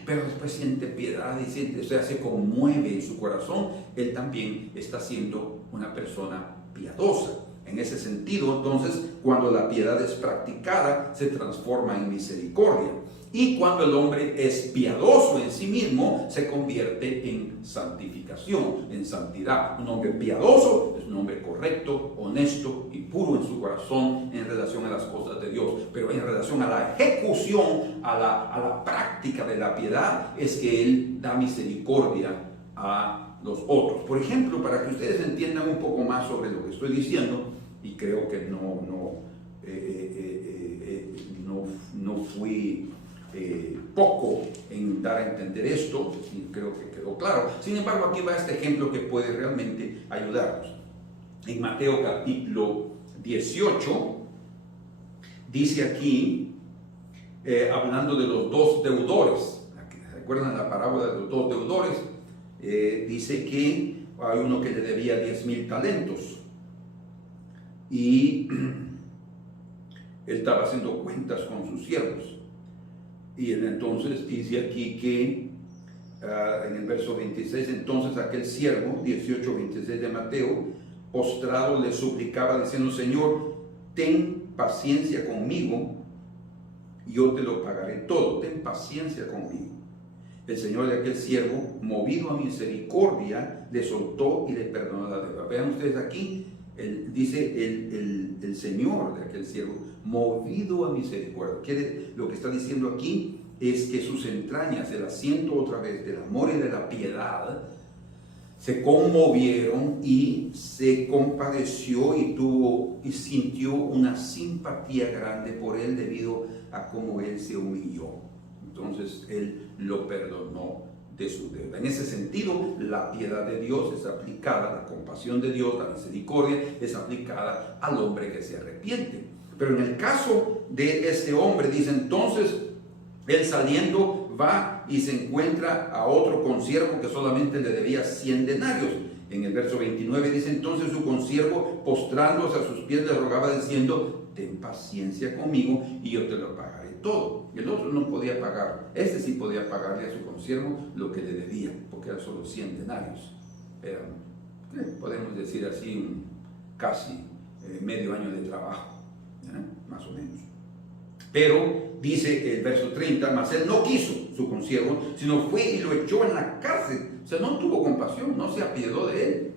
pero después siente piedad y se conmueve en su corazón. Él también está siendo una persona piadosa. En ese sentido, entonces, cuando la piedad es practicada, se transforma en misericordia. Y cuando el hombre es piadoso en sí mismo, se convierte en santificación, en santidad. Un hombre piadoso es un hombre correcto, honesto y puro en su corazón en relación a las cosas de Dios. Pero en relación a la ejecución, a la práctica de la piedad, es que él da misericordia a los otros. Por ejemplo, para que ustedes entiendan un poco más sobre lo que estoy diciendo, y creo que no fui poco en dar a entender esto, y creo que quedó claro. Sin embargo, aquí va este ejemplo que puede realmente ayudarnos. En Mateo capítulo 18, dice aquí, hablando de los dos deudores, ¿recuerdan la parábola de los dos deudores? Dice que hay uno que le debía 10,000 talentos y él estaba haciendo cuentas con sus siervos. Y entonces dice aquí que en el verso 26, entonces aquel siervo, 18:26 de Mateo, postrado le suplicaba diciendo: Señor, ten paciencia conmigo, yo te lo pagaré todo, ten paciencia conmigo. El Señor de aquel siervo, movido a misericordia, le soltó y le perdonó la deuda. Vean ustedes aquí, dice el Señor de aquel siervo, movido a misericordia. Lo que está diciendo aquí es que sus entrañas, el asiento otra vez del amor y de la piedad, se conmovieron y se compadeció y sintió una simpatía grande por él debido a cómo él se humilló. Entonces él lo perdonó de su deuda. En ese sentido, la piedad de Dios es aplicada, la compasión de Dios, la misericordia es aplicada al hombre que se arrepiente. Pero en el caso de este hombre, dice, entonces él saliendo va y se encuentra a otro consiervo que solamente le debía 100 denarios. En el verso 29 dice, entonces su consiervo, postrándose a sus pies, le rogaba diciendo: ten paciencia conmigo y yo te lo pagaré todo. El otro no podía pagar, este sí podía pagarle a su consiervo lo que le debía, porque eran solo 100 denarios. Eran, podemos decir así, casi medio año de trabajo, más o menos. Pero dice el verso 30, mas él no quiso, su consiervo, sino fue y lo echó en la cárcel. O sea, no tuvo compasión, no se apiadó de él.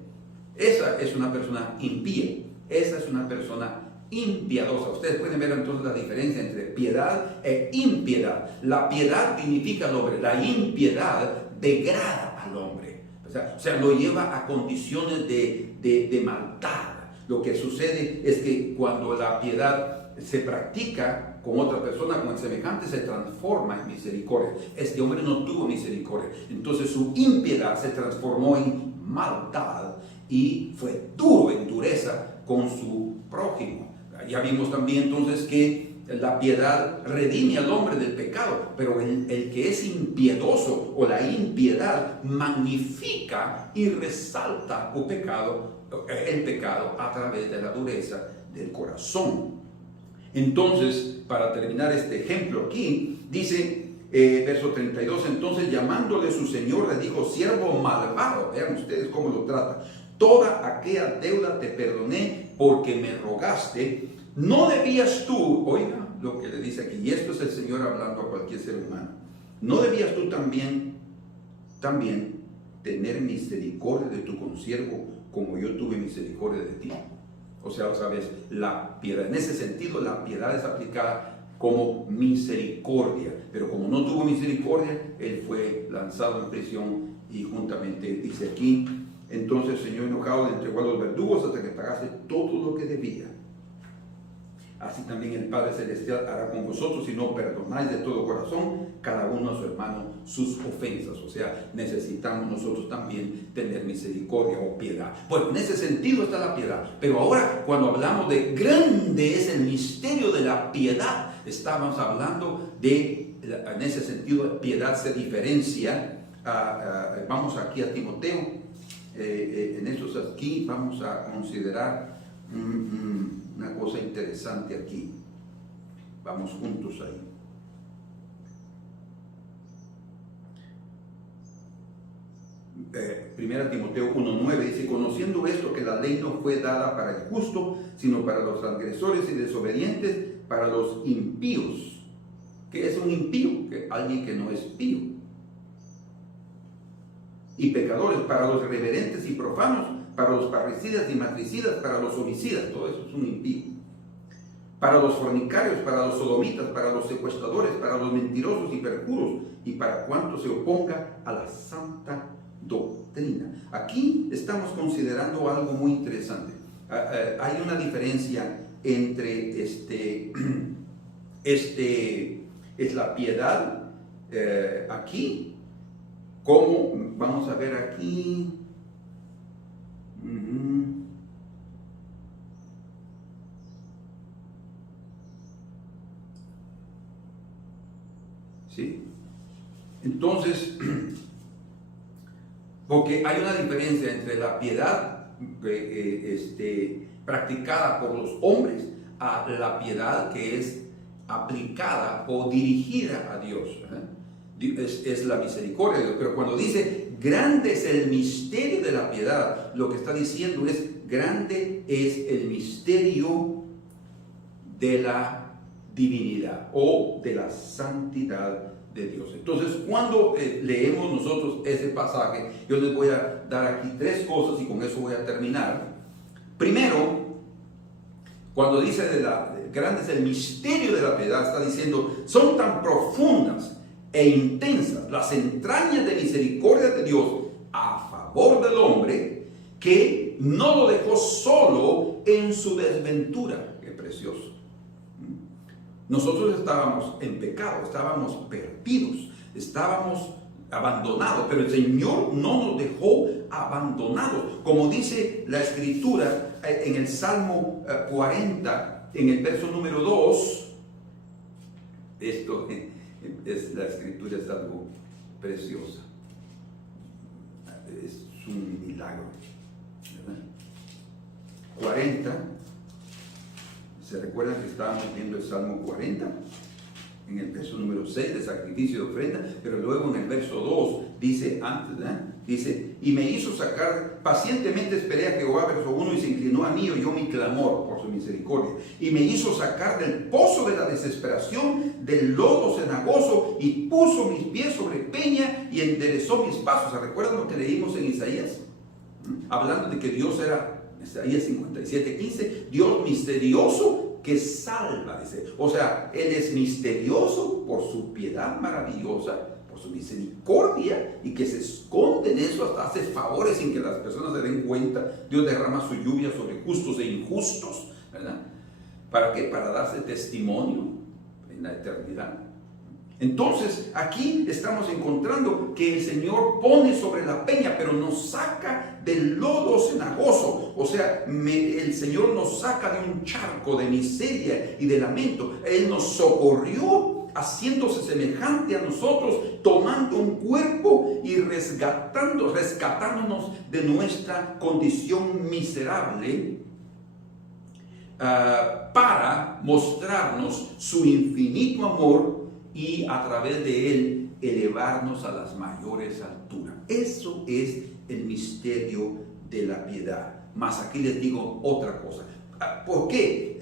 Esa es una persona impía, esa es una persona impiadosa. Ustedes pueden ver entonces la diferencia entre piedad e impiedad. La piedad dignifica al hombre, la impiedad degrada al hombre. O sea, lo lleva a condiciones de maldad. Lo que sucede es que cuando la piedad se practica con otra persona, con el semejante, se transforma en misericordia. Este hombre no tuvo misericordia, entonces su impiedad se transformó en maldad y fue duro en dureza con su prójimo. Ya vimos también entonces que la piedad redime al hombre del pecado, pero el que es impiedoso o la impiedad magnifica y resalta el pecado a través de la dureza del corazón. Entonces, para terminar este ejemplo aquí, dice verso 32, entonces llamándole su señor le dijo: siervo malvado, vean ustedes cómo lo trata, toda aquella deuda te perdoné porque me rogaste. No debías tú, oiga lo que le dice aquí, y esto es el Señor hablando a cualquier ser humano, no debías tú también tener misericordia de tu consiervo como yo tuve misericordia de ti. O sea, sabes, la piedad, en ese sentido la piedad es aplicada como misericordia, pero como no tuvo misericordia, él fue lanzado en prisión y juntamente, dice aquí, entonces el Señor enojado le entregó a los verdugos hasta que pagase todo lo que debía. Así también el Padre Celestial hará con vosotros si no perdonáis de todo corazón cada uno a su hermano sus ofensas. O sea, necesitamos nosotros también tener misericordia o piedad. Bueno, en ese sentido está la piedad. Pero ahora, cuando hablamos de grande es el misterio de la piedad, estamos hablando de, en ese sentido, piedad se diferencia. Vamos aquí a Timoteo. En estos aquí vamos a considerar una cosa interesante aquí. Vamos juntos ahí. Primera Timoteo 1:9 dice: conociendo esto, que la ley no fue dada para el justo, sino para los transgresores y desobedientes, para los impíos. ¿Qué es un impío? Alguien que no es pío. Y pecadores, para los irreverentes y profanos, para los parricidas y matricidas, para los homicidas. Todo eso es un impío. Para los fornicarios, para los sodomitas, para los secuestradores, para los mentirosos y perjuros, y para cuanto se oponga a la santa doctrina. Aquí estamos considerando algo muy interesante. Hay una diferencia entre es la piedad aquí. ¿Cómo? Vamos a ver aquí. ¿Sí? Entonces, porque hay una diferencia entre la piedad practicada por los hombres a la piedad que es aplicada o dirigida a Dios. Es la misericordia de Dios. Pero cuando dice grande es el misterio de la piedad, lo que está diciendo es grande es el misterio de la divinidad o de la santidad de Dios. Entonces, cuando leemos nosotros ese pasaje, yo les voy a dar aquí 3 cosas y con eso voy a terminar. Primero, cuando dice grande es el misterio de la piedad, está diciendo, son tan profundas e intensas las entrañas de misericordia de Dios a favor del hombre, que no lo dejó solo en su desventura. Qué precioso. Nosotros estábamos en pecado, estábamos perdidos, estábamos abandonados, pero el Señor no nos dejó abandonados. Como dice la Escritura en el Salmo 40, en el verso número 2, la Escritura es algo preciosa, es un milagro, ¿verdad? 40. ¿Se recuerdan que estábamos viendo el Salmo 40? En el verso número 6 de sacrificio de ofrenda, pero luego en el verso 2 dice, dice, y me hizo sacar, pacientemente esperé a Jehová, verso 1, y se inclinó a mí y oyó mi clamor por su misericordia, y me hizo sacar del pozo de la desesperación, del lodo cenagoso, y puso mis pies sobre peña y enderezó mis pasos. ¿Se recuerdan lo que leímos en Isaías? Hablando de que Dios era, Isaías 57:15, Dios misterioso que salva, dice. O sea, Él es misterioso por su piedad maravillosa, por su misericordia, y que se esconde en eso, hasta hace favores sin que las personas se den cuenta. Dios derrama su lluvia sobre justos e injustos, ¿verdad? ¿Para qué? Para darse testimonio en la eternidad. Entonces, aquí estamos encontrando que el Señor pone sobre la peña, pero nos saca del lodo cenagoso. O sea, el Señor nos saca de un charco de miseria y de lamento. Él nos socorrió haciéndose semejante a nosotros, tomando un cuerpo y rescatándonos de nuestra condición miserable, para mostrarnos su infinito amor y a través de él elevarnos a las mayores alturas. Eso es el misterio de la piedad. Mas aquí les digo otra cosa. ¿Por qué?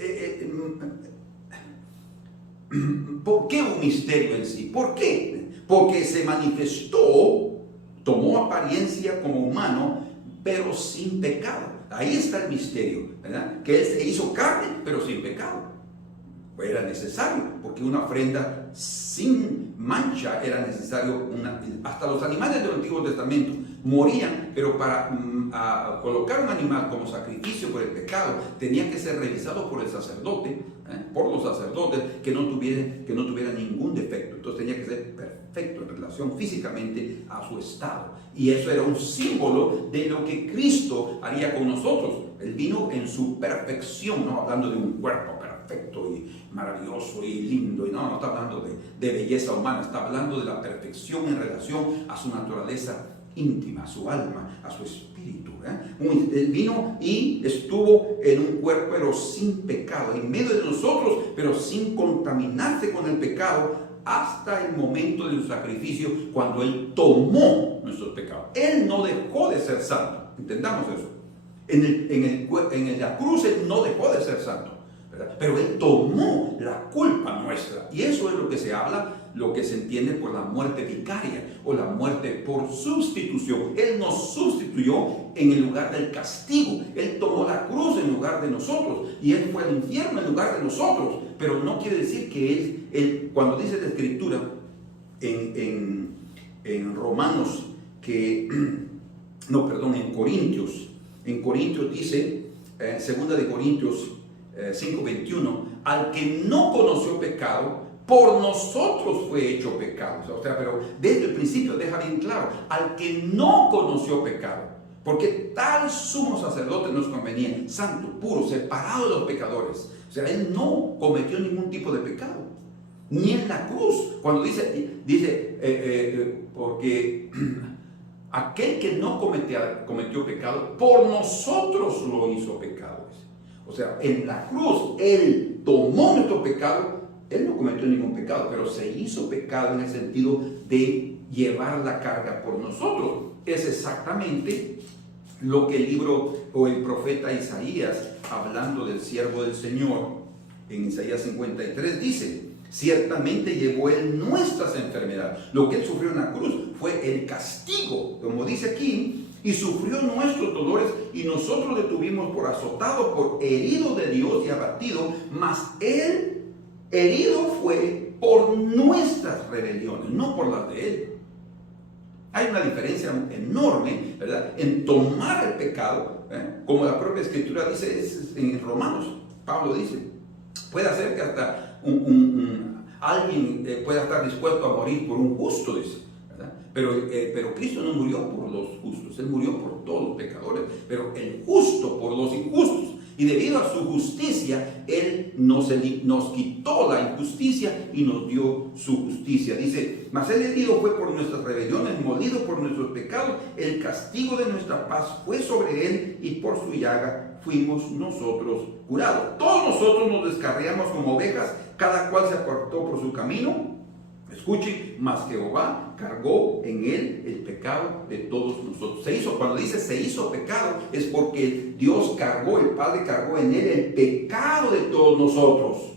¿Por qué un misterio en sí? ¿Por qué? Porque se manifestó, tomó apariencia como humano, pero sin pecado. Ahí está el misterio, ¿verdad? Que Él se hizo carne, pero sin pecado. Era necesario, porque una ofrenda sin mancha era necesario. Hasta los animales del Antiguo Testamento morían, pero para colocar un animal como sacrificio por el pecado tenía que ser revisado por el sacerdote, por los sacerdotes, que no tuviera ningún defecto. Entonces tenía que ser perfecto en relación físicamente a su estado, y eso era un símbolo de lo que Cristo haría con nosotros. Él vino en su perfección, no hablando de un cuerpo perfecto y maravilloso y lindo, y no está hablando de belleza humana, está hablando de la perfección en relación a su naturaleza íntima, a su alma, a su espíritu. Él vino y estuvo en un cuerpo, pero sin pecado, en medio de nosotros, pero sin contaminarse con el pecado, hasta el momento de su sacrificio, cuando Él tomó nuestros pecados. Él no dejó de ser santo, entendamos eso. En la cruz Él no dejó de ser santo, ¿verdad? Pero Él tomó la culpa nuestra, y eso es lo que se habla, lo que se entiende por la muerte vicaria o la muerte por sustitución. Él nos sustituyó en el lugar del castigo. Él tomó la cruz en lugar de nosotros, y Él fue al infierno en lugar de nosotros. Pero no quiere decir que Él cuando dice la Escritura en Romanos en Corintios dice, 2 de Corintios 5:21, al que no conoció pecado, por nosotros fue hecho pecado. O sea, pero desde el principio deja bien claro, al que no conoció pecado, porque tal sumo sacerdote nos convenía, santo, puro, separado de los pecadores. O sea, él no cometió ningún tipo de pecado, ni en la cruz. Cuando dice porque aquel que no cometió pecado, por nosotros lo hizo pecado. O sea, en la cruz, Él tomó nuestro pecado. Él no cometió ningún pecado, pero se hizo pecado en el sentido de llevar la carga por nosotros. Es exactamente lo que el libro o el profeta Isaías, hablando del siervo del Señor, en Isaías 53 dice: ciertamente llevó Él nuestras enfermedades. Lo que Él sufrió en la cruz fue el castigo, como dice aquí, y sufrió nuestros dolores, y nosotros le tuvimos por azotado, por herido de Dios y abatido, mas Él herido fue por nuestras rebeliones, no por las de Él. Hay una diferencia enorme, ¿verdad?, en tomar el pecado, como la propia Escritura dice en Romanos. Pablo dice, puede hacer que hasta alguien pueda estar dispuesto a morir por un justo, dice, ¿verdad? Pero Cristo no murió por los justos, Él murió por todos los pecadores, pero el justo por los injustos. Y debido a su justicia, Él nos quitó la injusticia y nos dio su justicia. Dice, mas Él herido fue por nuestras rebeliones, molido por nuestros pecados, el castigo de nuestra paz fue sobre Él, y por su llaga fuimos nosotros curados. Todos nosotros nos descarriamos como ovejas, cada cual se apartó por su camino. Escuchen, mas Jehová cargó en Él el pecado de todos nosotros. Cuando dice se hizo pecado, es porque Dios cargó, el Padre cargó en Él el pecado de todos nosotros.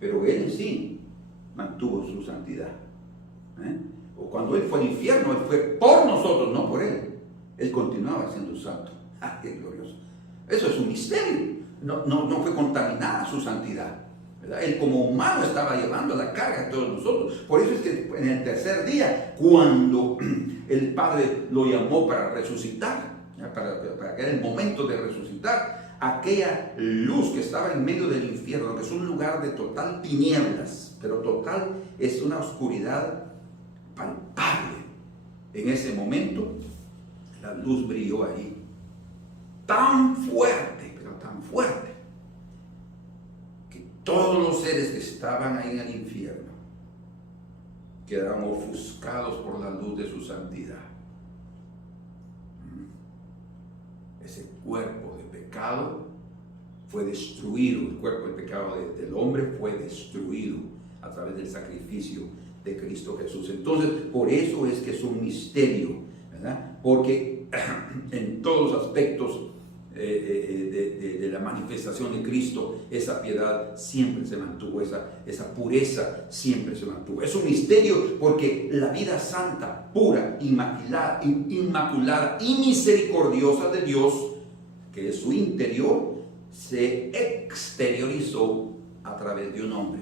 Pero Él en sí mantuvo su santidad. O cuando Él fue al infierno, Él fue por nosotros, no por Él. Él continuaba siendo santo. ¡Ah, qué glorioso! Eso es un misterio. No fue contaminada su santidad, ¿verdad? Él como humano estaba llevando la carga de todos nosotros. Por eso es que en el tercer día, cuando el Padre lo llamó para resucitar, para que era el momento de resucitar, aquella luz que estaba en medio del infierno, que es un lugar de total tinieblas, pero total, es una oscuridad palpable. En ese momento, la luz brilló ahí, tan fuerte, pero tan fuerte, todos los seres que estaban ahí en el infierno quedaron ofuscados por la luz de su santidad. Ese cuerpo de pecado fue destruido, el cuerpo de pecado del hombre fue destruido a través del sacrificio de Cristo Jesús. Entonces, por eso es que es un misterio, ¿verdad? Porque en todos los aspectos de la manifestación de Cristo, esa piedad siempre se mantuvo, esa pureza siempre se mantuvo. Es un misterio porque la vida santa, pura, inmaculada y misericordiosa de Dios, que es su interior, se exteriorizó a través de un hombre.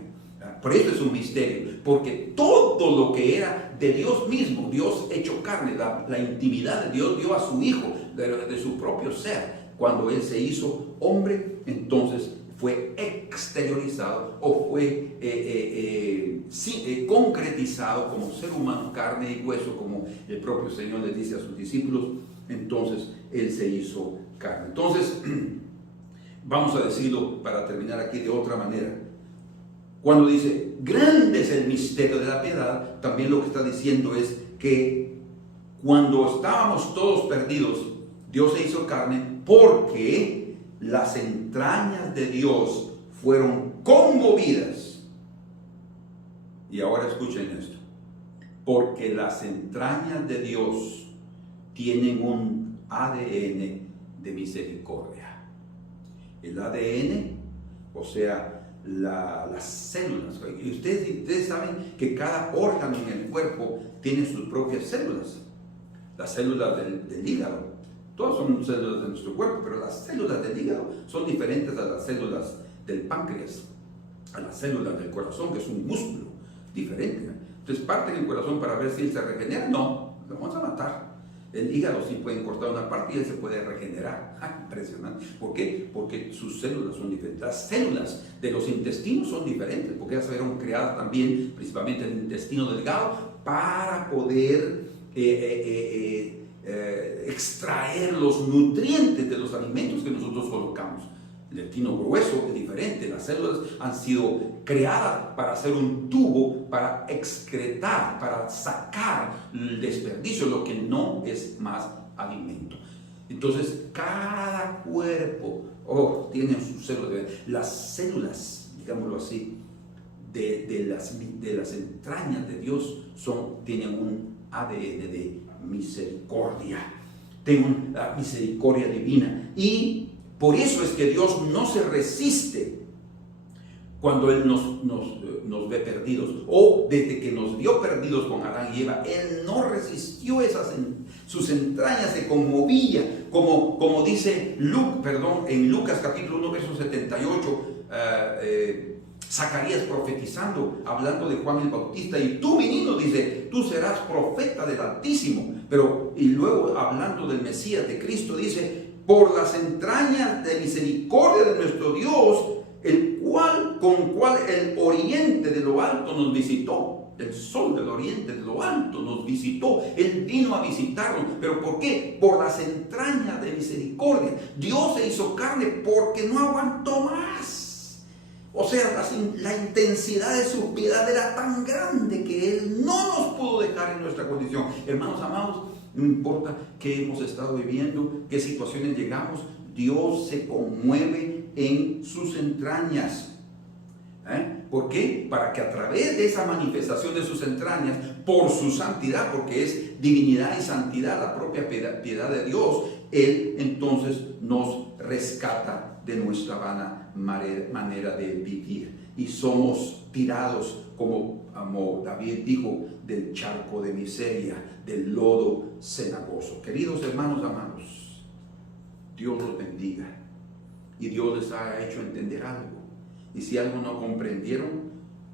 Por eso es un misterio, porque todo lo que era de Dios mismo, Dios hecho carne, la intimidad de Dios dio a su Hijo de su propio ser. Cuando Él se hizo hombre, entonces fue exteriorizado o fue concretizado como ser humano, carne y hueso, como el propio Señor les dice a sus discípulos. Entonces Él se hizo carne. Entonces, vamos a decirlo para terminar aquí de otra manera. Cuando dice, grande es el misterio de la piedad, también lo que está diciendo es que cuando estábamos todos perdidos, Dios se hizo carne porque las entrañas de Dios fueron conmovidas. Y ahora escuchen esto. Porque las entrañas de Dios tienen un ADN de misericordia. El ADN, o sea, las células. Y ustedes saben que cada órgano en el cuerpo tiene sus propias células. Las células del hígado. Todas son células de nuestro cuerpo, pero las células del hígado son diferentes a las células del páncreas, a las células del corazón, que es un músculo diferente. Entonces parten el corazón para ver si él se regenera. No, lo vamos a matar. El hígado sí pueden cortar una parte y él se puede regenerar. Impresionante. ¿Por qué? Porque sus células son diferentes. Las células de los intestinos son diferentes, porque ellas fueron creadas también, principalmente el intestino delgado, para poder extraer los nutrientes de los alimentos que nosotros colocamos. El intestino grueso es diferente. Las células han sido creadas para hacer un tubo para excretar, para sacar el desperdicio, lo que no es más alimento. Entonces, cada cuerpo tiene sus células. Las células, digámoslo así, de las entrañas de Dios tienen un ADN de misericordia. Tienen una misericordia divina. Y por eso es que Dios no se resiste cuando Él nos ve perdidos, o desde que nos vio perdidos con Adán y Eva. Él no resistió sus entrañas se conmovía, como dice en Lucas capítulo 1 verso 78, Zacarías profetizando, hablando de Juan el Bautista: y tú, menino, dice, tú serás profeta del Altísimo. Y luego hablando del Mesías, de Cristo, dice: por las entrañas de misericordia de nuestro Dios, con cual el oriente de lo alto nos visitó. El sol del oriente de lo alto nos visitó. Él vino a visitarnos. ¿Pero por qué? Por las entrañas de misericordia. Dios se hizo carne porque no aguantó más. O sea, la intensidad de su piedad era tan grande que Él no nos pudo dejar en nuestra condición. Hermanos amados, no importa qué hemos estado viviendo, qué situaciones llegamos, Dios se conmueve en sus entrañas. ¿Por qué? Para que a través de esa manifestación de sus entrañas, por su santidad, porque es divinidad y santidad, la propia piedad de Dios, Él entonces nos rescata de nuestra vana manera de vivir. Y somos tirados, como David dijo, del charco de miseria, del lodo cenagoso. Queridos hermanos amados, Dios los bendiga y Dios les ha hecho entender algo. Y si algo no comprendieron,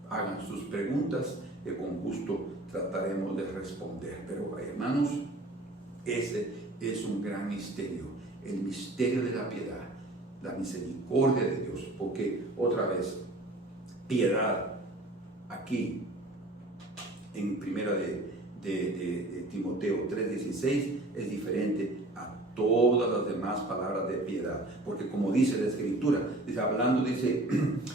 hagan sus preguntas, que con gusto trataremos de responder. Pero hermanos, ese es un gran misterio, el misterio de la piedad, la misericordia de Dios. Porque otra vez, piedad aquí en primera de Timoteo 3:16 es diferente a todas las demás palabras de piedad, porque como dice la Escritura, dice,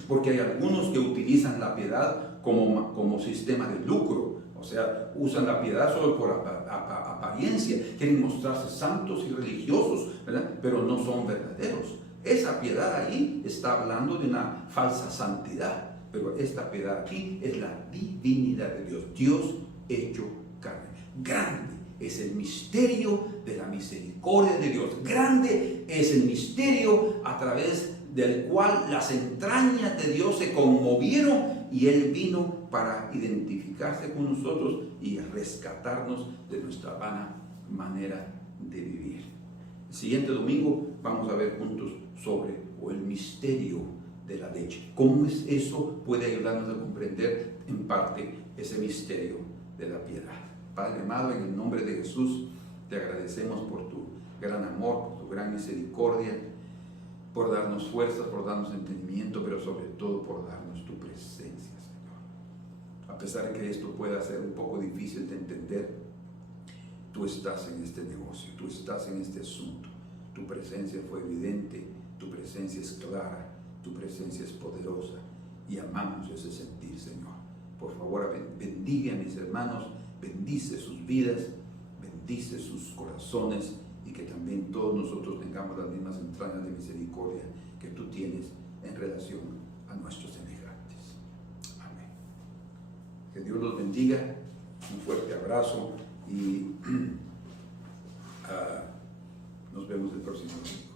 porque hay algunos que utilizan la piedad como sistema de lucro, o sea, usan la piedad solo por apariencia, quieren mostrarse santos y religiosos, ¿verdad? Pero no son verdaderos. Esa piedad ahí está hablando de una falsa santidad, pero esta piedad aquí es la divinidad de Dios, Dios hecho carne. Grande es el misterio de la misericordia de Dios. Grande es el misterio a través del cual las entrañas de Dios se conmovieron y Él vino para identificarse con nosotros y rescatarnos de nuestra vana manera de vivir. El siguiente domingo vamos a ver juntos sobre el misterio de la leche. ¿Cómo es eso? Puede ayudarnos a comprender en parte ese misterio de la piedad. Padre amado, en el nombre de Jesús, te agradecemos por tu gran amor, por tu gran misericordia, por darnos fuerza, por darnos entendimiento, pero sobre todo por darnos tu presencia, Señor. A pesar de que esto pueda ser un poco difícil de entender, tú estás en este negocio, tú estás en este asunto. Tu presencia fue evidente, tu presencia es clara, tu presencia es poderosa y amamos ese sentir, Señor. Por favor, bendiga a mis hermanos, bendice sus vidas, bendice sus corazones y que también todos nosotros tengamos las mismas entrañas de misericordia que tú tienes en relación a nuestros semejantes. Amén. Que Dios los bendiga, un fuerte abrazo y nos vemos el próximo domingo.